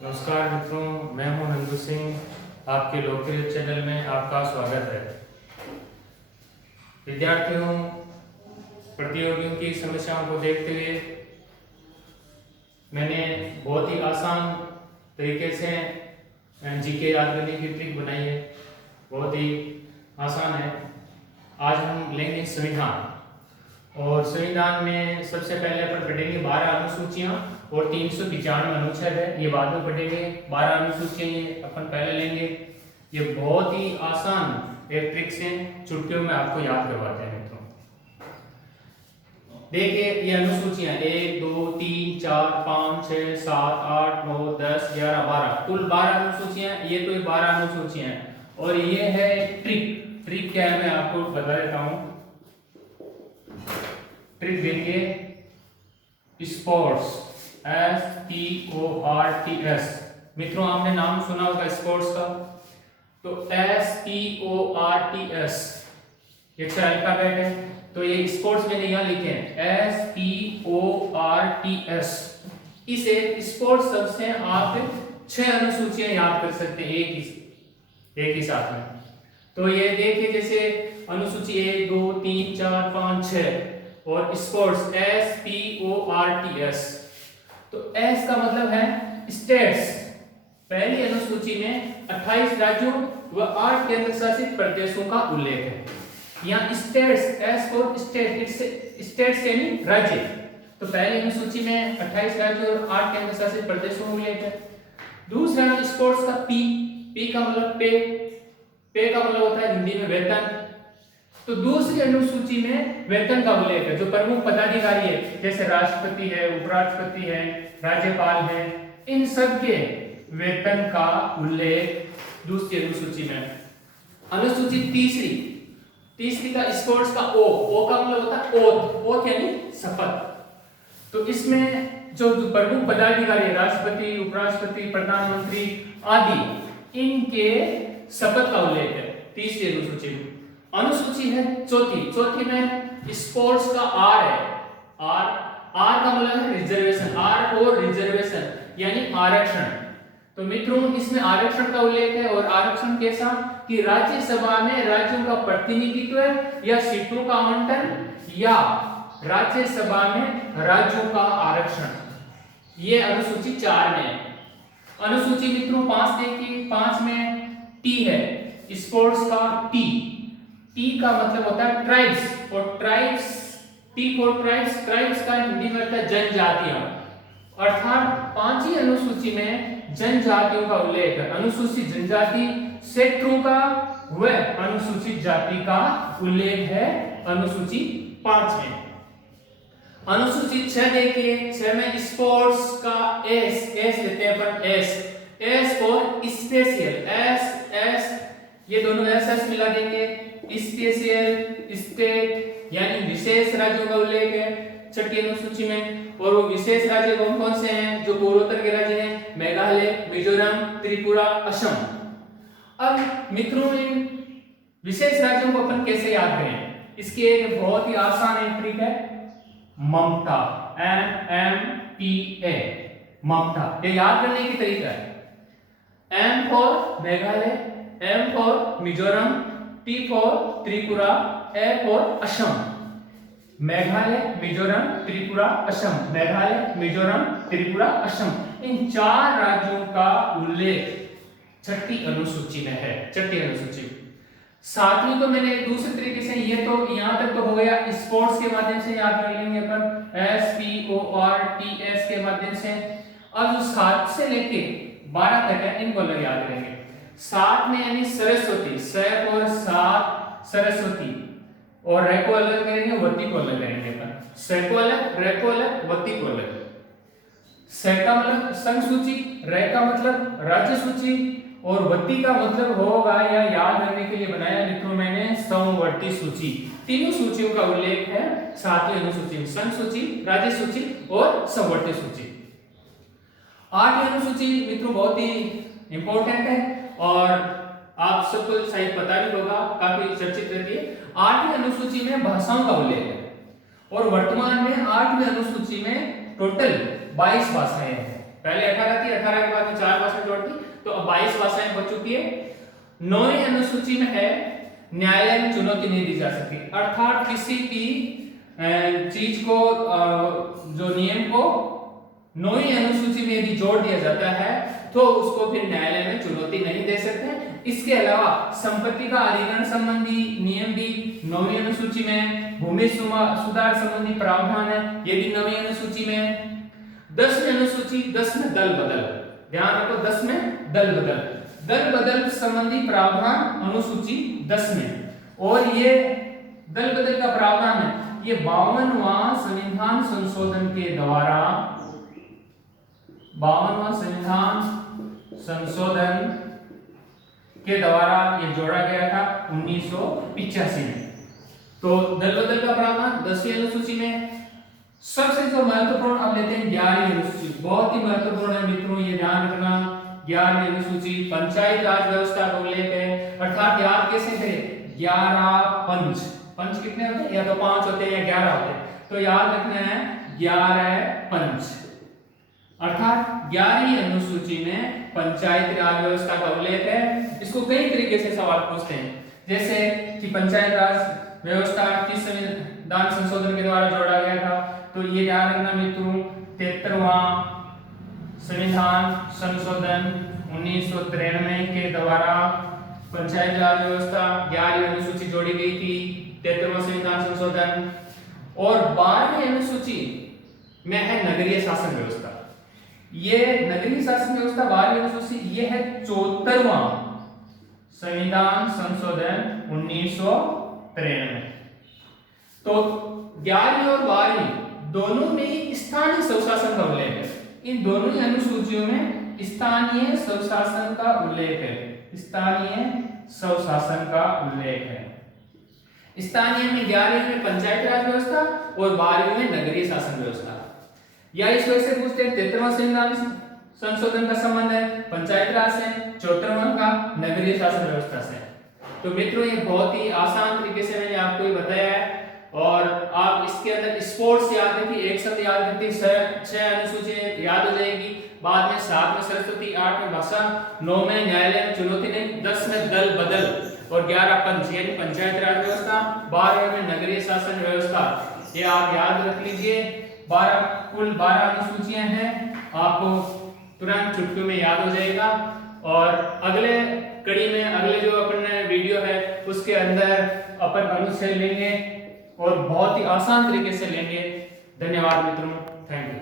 नमस्कार मित्रों, मैं हूं नंदू सिंह। आपके लोकप्रिय चैनल में आपका स्वागत है। विद्यार्थियों, प्रतियोगियों की समस्याओं को देखते हुए मैंने बहुत ही आसान तरीके से जीके याद करने की ट्रिक बनाई है। बहुत ही आसान है। आज हम लेंगे संविधान, और संविधान में सबसे पहले अपन पढ़ेंगे 12 अनुसूचियां और 395 अनुच्छेद है। ये बाद में पढ़ेंगे। 12 अनुसूचियां ये अपन पहले लेंगे। ये बहुत ही आसान एक ट्रिक से चुटकियों में आपको याद करवाते हैं मित्रों। देखिए, ये अनुसूचियां 1 2 3 4 5 6 7 8 9 10 11 12, कुल 12 अनुसूचियां। ये तो ये 12 अनुसूचियां हैं, और ये है ट्रिक। ट्रिक क्या है मैं आपको बता देता हूं। ट्रिक देखिए, स्पोर्ट्स, SPORTS। मित्रों, आपने नाम सुना होगा स्पोर्ट्स का। तो SPORTS ये अल्फाबेट है। तो ये स्पोर्ट्स मैंने यहां लिखे हैं SPORTS। इसे स्पोर्ट्स शब्द से आप 6 अनुसूचियां याद कर सकते हैं एक ही साथ में। तो ये देखिए, जैसे अनुसूची 1 2 3 4 5 6 और स्पोर्ट्स SPORTS। तो S का मतलब है स्टेट्स। पहली अनुसूची में 28 राज्यों व 8 केंद्र शासित प्रदेशों का उल्लेख है। यहाँ states, S for state, states यानी राज्य। तो पहली अनुसूची में 28 राज्यों और 8 केंद्र शासित प्रदेशों का उल्लेख है। दूसरा स्पोर्ट्स का P का मतलब पे का मतलब होता है हिंदी में वेतन। तो दूसरी अनुसूची में वेतन का उल्लेख है। जो प्रमुख पदाधिकारी है, जैसे राष्ट्रपति है, उपराष्ट्रपति है, राज्यपाल है, इन सब के वेतन का उल्लेख दूसरी अनुसूची में। अनुसूची तीसरी का स्पोर्ट्स का O का मतलब होता है ओथ यानी शपथ। तो इसमें जो प्रमुख पदाधिकारी है, राष्ट्रपति, उपराष्ट्रपति, प्रधानमंत्री आदि, इनके शपथ का उल्लेख है तीसरी अनुसूची में। अनुसूची है चौथी में स्पोर्ट्स का R है। R का मतलब है रिजर्वेशन। R और रिजर्वेशन यानी आरक्षण। तो मित्रों, इसमें आरक्षण का उल्लेख है। और आरक्षण कैसा कि राज्यसभा में राज्यों का प्रतिनिधित्व या सीटों का आवंटन, या राज्यसभा में राज्यों का आरक्षण। ये अनुसूची 4 में है। अनुसूची मित्रों 5 देखिए, 5 में T है, स्पोर्ट्स का T का मतलब होता है ट्राइब्स। और ट्राइब्स, T फॉर ट्राइब्स का हिंदी में होता है जनजातियां। अर्थात 5वीं अनुसूची में जनजातियों का उल्लेख है। अनुसूचित जनजाति क्षेत्रों का व अनुसूचित जाति का उल्लेख है अनुसूची 5 में। अनुसूची 6 देखिए, 6 में स्पोर्ट्स का S लेते हैं अपन। S फॉर स्पेशल, S ये दोनों S मिला देंगे। स्पेशल स्टेट यानी विशेष राज्यों का उल्लेख है 6ठी अनुसूची में। और वो विशेष राज्य कौन से हैं? जो पूर्वोत्तर के राज्य हैं, मेघालय, मिजोरम, त्रिपुरा, असम। अब मित्रों, इन विशेष राज्यों को अपन कैसे याद करें? इसकी एक बहुत ही आसान ट्रिक है, ममता, MMTA, ममता। ये याद करने की तरीका है। M for Meghalaya, M for Mizoram, T for Tripura, A for Assam. Meghalaya, Mizoram, Tripura, Assam. Meghalaya, Mizoram, Tripura, Assam. इन 4 राज्यों का उल्लेख 6ठी अनुसूची में है। 6ठी अनुसूची। 7वीं तो मैंने दूसरे तरीके से, ये तो यहां तक तो हो गया, स्पोर्ट्स के माध्यम से याद कर लेंगे अपन, SPORTS के माध्यम से। अब जो 7 से लेके 12 तक है, इनको अलग याद करेंगे। 7 में यानी सरस्वती, स और 7 सरस्वती, और रे को अलग करेंगे, वती को अलग करेंगे अपन। स को अलग, रे को अलग, वती को अलग। स का मतलब संघ सूची, रे का मतलब राज्य सूची, और वती का मतलब होगा, या याद रखने के लिए बनाया मित्रों मैंने, समवर्ती सूची। तीनों सूचियों का उल्लेख है 7वीं अनुसूची में, संघ सूची, राज्य सूची और समवर्ती सूची। 8वीं अनुसूची मित्रों बहुत ही इंपॉर्टेंट है, और आप सबको शायद पता भी होगा, काफी चर्चित रहती है। 8वीं अनुसूची में भाषाओं का उल्लेख है, और वर्तमान में 8वीं अनुसूची में टोटल 22 भाषाएं हैं। पहले 18 थी, 18 के बाद में 4 22 भाषाएं हो चुकी है। 9वीं अनुसूची में है न्यायालय में चुनौती नहीं दी जा सकती, अर्थात किसी की चीज को जो नियम को 9वीं अनुसूची में यदि जोड़ दिया जाता है तो उसको फिर न्यायालय में चुनौती नहीं दे सकते। इसके अलावा संपत्ति का अधिग्रहण संबंधी नियम भी 9वीं अनुसूची में, भूमि सुधार संबंधी प्रावधान है ये भी 9वीं अनुसूची में। 10वीं अनुसूची 10 में दल बदल, ध्यान रखो 10 में दल बदल संबंधी प्रावधान अनुसूची 10 में, और ये दल बदल का प्रावधान है ये 52वां संविधान संशोधन के द्वारा, 52वां संविधान संशोधन के द्वारा ये जोड़ा गया था 1985 में। तो दल बदल का प्रावधान 10वीं अनुसूची में। सबसे जो महत्वपूर्ण अब लेते हैं 11वीं अनुसूची, बहुत ही महत्वपूर्ण है मित्रों, ये ध्यान रखना। 11वीं अनुसूची पंचायत राज व्यवस्था का उल्लेख है, अर्थात याद कैसे करें 11 पंच, पंच कितने होते हैं, या तो 5 होते हैं या 11 होते हैं, तो याद रखना है 11 पंच, अर्थात 11वीं अनुसूची में पंचायत राज व्यवस्था का उल्लेख है। इसको कई तरीके से सवाल पूछते हैं, जैसे कि पंचायत राज व्यवस्था किस संविधान संशोधन के द्वारा जोड़ा गया था, तो ये ध्यान रखना मित्रों 73वां संविधान संशोधन 1993 के द्वारा पंचायत राज व्यवस्था 11वीं अनुसूची जोड़ी गई थी, 73वां संविधान संशोधन। और 12वीं अनुसूची में है नगरीय शासन व्यवस्था। ये नगरीय शासन व्यवस्था 12वीं अनुसूची ये है 74वां संविधान संशोधन 1993। तो 11वीं और 12वीं दोनों में स्थानीय स्वशासन का उल्लेख है, इन दोनों ही अनुसूचियों में स्थानीय स्वशासन का उल्लेख है, स्थानीय स्वशासन का उल्लेख है। स्थानीय में 11वीं में पंचायत राज व्यवस्था और 12वीं में नगरीय शासन व्यवस्था, या इस वजह से पूछते हैं 73वां संविधान संशोधन का संबंध है पंचायत राज से, 74वां का नगरीय शासन व्यवस्था से। तो मित्रों ये बहुत ही आसान तरीके से मैंने आपको ये बताया है, और आप इसके अंदर स्पोर्ट्स याद रखिए, एक शब्द याद रखिए, 6 अनुसूची याद हो जाएगी, बाद में 7 में सरस्वती, 8 में भाषा, 9 में न्यायालय में चुनौती नहीं, 10 में दल बदल और 11 पंच यानी पंचायत राज व्यवस्था, 12 में नगरीय शासन व्यवस्था। ये आप याद रख लीजिए। 12 कुल 12 अनुसूचियां हैं, आपको तुरंत चुटकियों में याद हो जाएगा। और अगले कड़ी में अगले जो अपन वीडियो है उसके अंदर अपन अनुच्छेद लेंगे और बहुत ही आसान तरीके से लेंगे। धन्यवाद मित्रों, थैंक यू।